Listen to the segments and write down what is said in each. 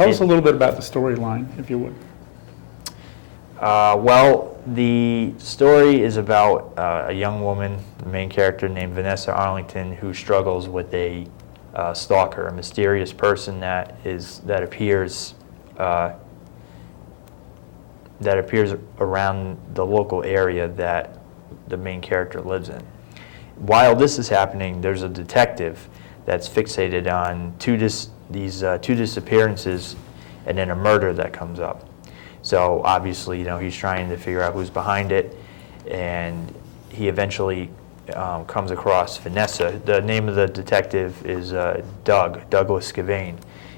Tell us a little bit about the storyline, if you would. Well, the story is about a young woman, the main character named Vanessa Arlington, who struggles with a stalker, a mysterious person that appears around the local area that the main character lives in. While this is happening, there's a detective that's fixated on two disappearances and then a murder that comes up. So obviously, he's trying to figure out who's behind it, and he eventually comes across Vanessa. The name of the detective is Douglas Scavane,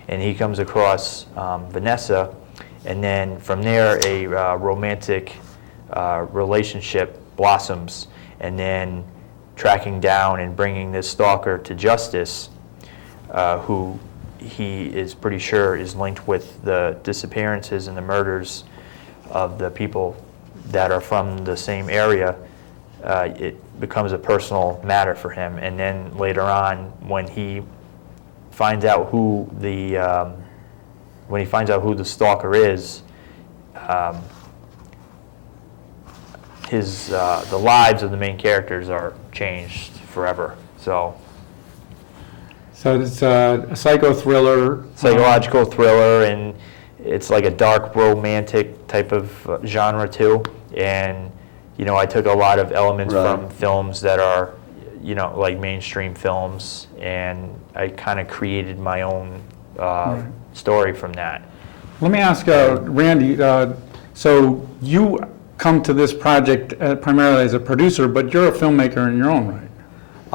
and he comes across Vanessa, and then from there a romantic relationship blossoms, and then tracking down and bringing this stalker to justice, who he is pretty sure is linked with the disappearances and the murders of the people that are from the same area. It becomes a personal matter for him, and then later on, when he finds out who the stalker is, the lives of the main characters are changed forever. So it's a psychological thriller, and it's like a dark romantic type of genre too. And I took a lot of elements from films that are, like mainstream films, and I kind of created my own story from that. Let me ask Randy. So you come to this project primarily as a producer, but you're a filmmaker in your own right.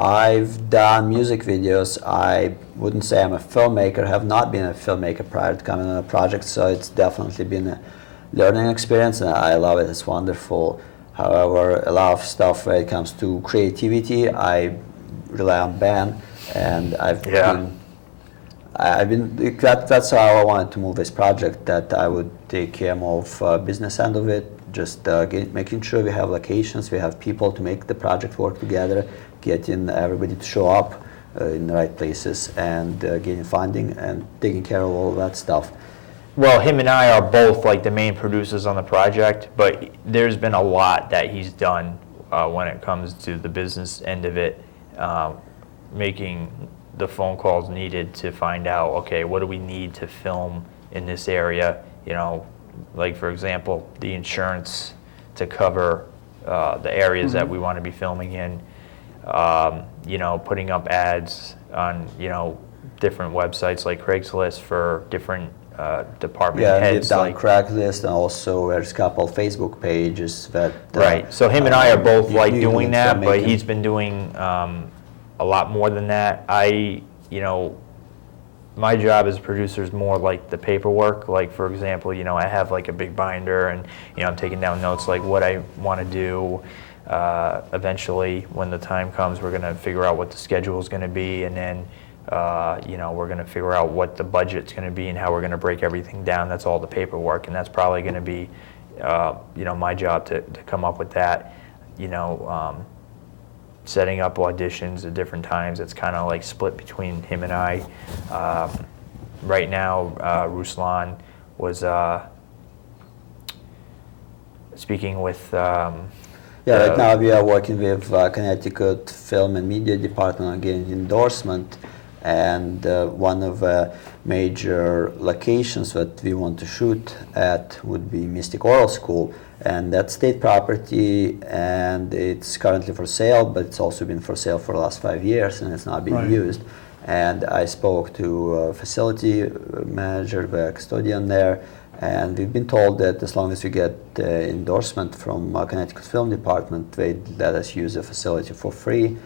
I've done music videos. I wouldn't say I'm a filmmaker, have not been a filmmaker prior to coming on a project, so it's definitely been a learning experience, and I love it. It's wonderful. However, a lot of stuff when it comes to creativity, I rely on Ben, and that's how I wanted to move this project, that I would take care more of business end of it, just making sure we have locations, we have people to make the project work together, getting everybody to show up in the right places, and getting funding and taking care of all of that stuff. Well, him and I are both like the main producers on the project, but there's been a lot that he's done when it comes to the business end of it, making the phone calls needed to find out, okay, what do we need to film in this area? Like for example, the insurance to cover the areas that we want to be filming in. Putting up ads on, different websites like Craigslist for different department heads. We've done Craigslist, and also there's a couple Facebook pages that... right, so him and I are both doing that, but he's been doing a lot more than that. My job as a producer is more like the paperwork. Like for example, I have like a big binder, and I'm taking down notes like what I want to do. Eventually, when the time comes, we're going to figure out what the schedule is going to be, and then we're going to figure out what the budget's going to be and how we're going to break everything down. That's all the paperwork, and that's probably going to be my job to come up with that. Setting up auditions at different times. It's kind of like split between him and I. Right now, Ruslan was speaking with... right now we are working with Connecticut Film and Media Department on getting endorsement, and one of the major locations that we want to shoot at would be Mystic Oral School, and that's state property, and it's currently for sale, but it's also been for sale for the last 5 years, and it's not being used. And I spoke to a facility manager, the custodian there, and we've been told that as long as we get endorsement from Connecticut Film Department, they'd let us use the facility for free,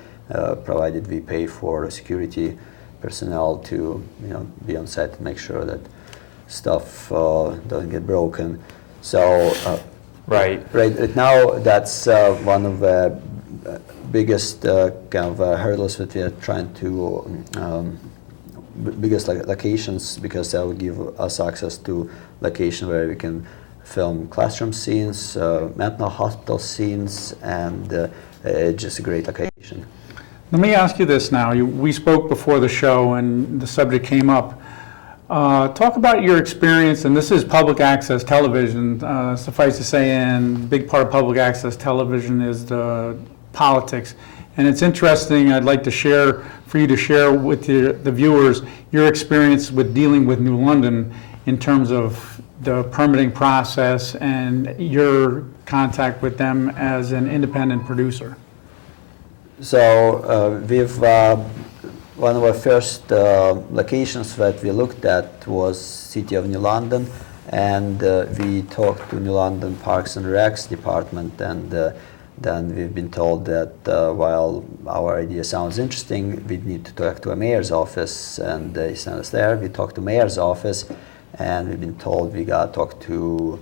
provided we pay for security personnel to be on set and make sure that stuff doesn't get broken. So right now, that's one of the biggest hurdles that we are trying to biggest locations, because that will give us access to location where we can film classroom scenes, mental hospital scenes, and just a great location. Let me ask you this now. We spoke before the show and the subject came up. Talk about your experience, and this is public access television, suffice to say, and a big part of public access television is the politics. And it's interesting, I'd like to share, for you to share with the viewers, your experience with dealing with New London in terms of the permitting process and your contact with them as an independent producer. So one of our first locations that we looked at was City of New London, and we talked to New London Parks and Recs department, and then we've been told that while our idea sounds interesting, we need to talk to a mayor's office, and they sent us there. We talked to mayor's office, and we've been told we got to talk to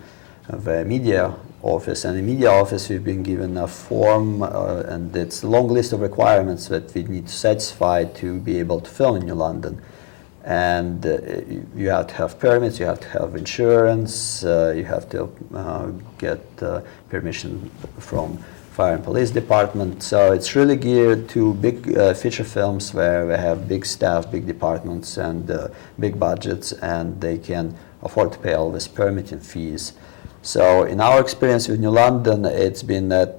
the media office, and in the media office we've been given a form, and it's a long list of requirements that we need to satisfy to be able to film in New London. And you have to have permits, you have to have insurance, you have to get permission from fire and police department. So it's really geared to big feature films where we have big staff, big departments, and big budgets, and they can afford to pay all these permitting fees. So in our experience with New London, it's been that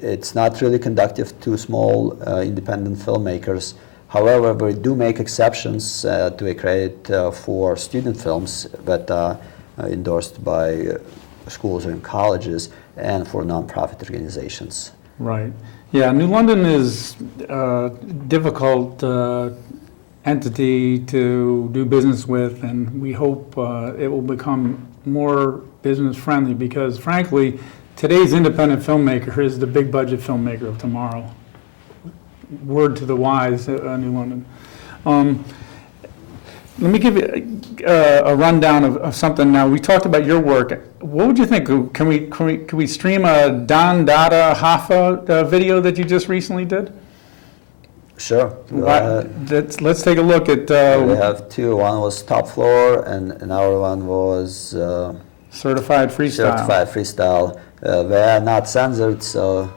it's not really conducive to small independent filmmakers. However, we do make exceptions to a credit for student films that are endorsed by schools and colleges, and for nonprofit organizations. Right. Yeah, New London is a difficult entity to do business with, and we hope it will become more business friendly, because frankly, today's independent filmmaker is the big budget filmmaker of tomorrow. Word to the wise, New London. Let me give you a rundown of something now. We talked about your work. What would you think? Can we stream a Don Dada Hoffa video that you just recently did? Sure. Let's take a look at. We have two. One was Top Floor, and another one was Certified Freestyle. Certified Freestyle. They are not censored, so